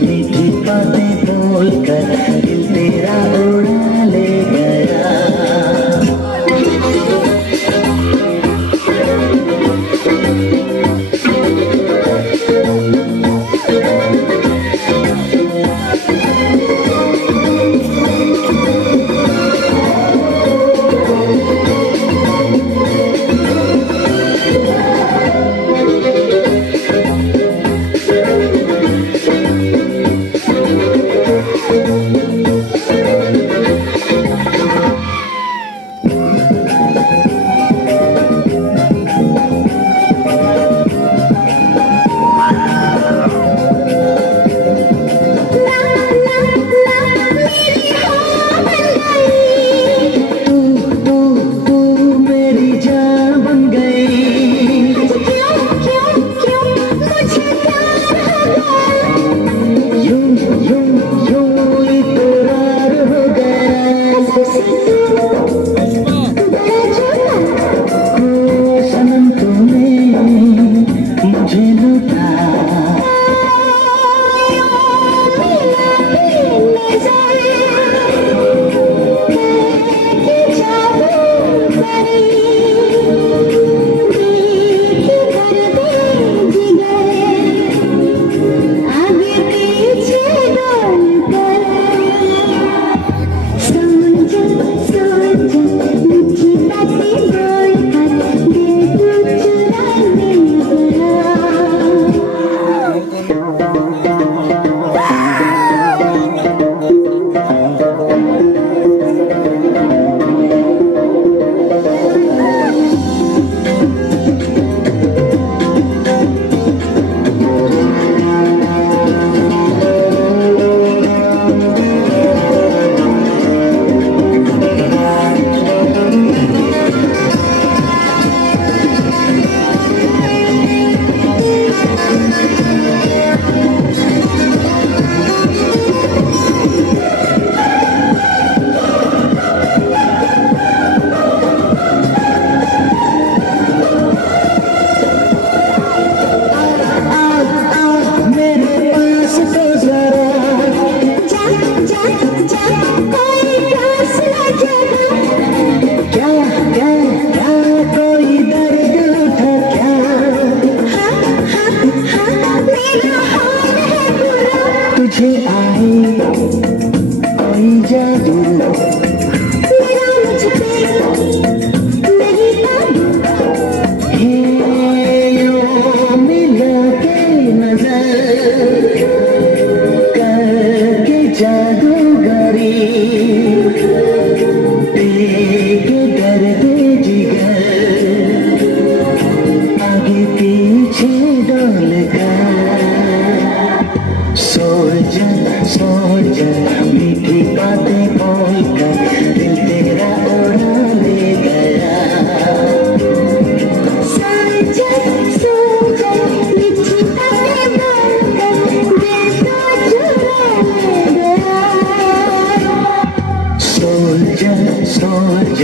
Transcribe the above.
मीठी बातें बोलकर दिल तेरा उड़ा ले गया। तुझे आई कोई जादू मेरा मुझ पे नहीं काबू यूं मिला के नजर करके जादूगरी के दर्द जिगर आगे पीछे डोल सोच मीठी बातें बोलकर दिल तेरा उड़ा ले गया। सोच मीठी बातें बोलकर दिल तो चुरा ले गया। सोच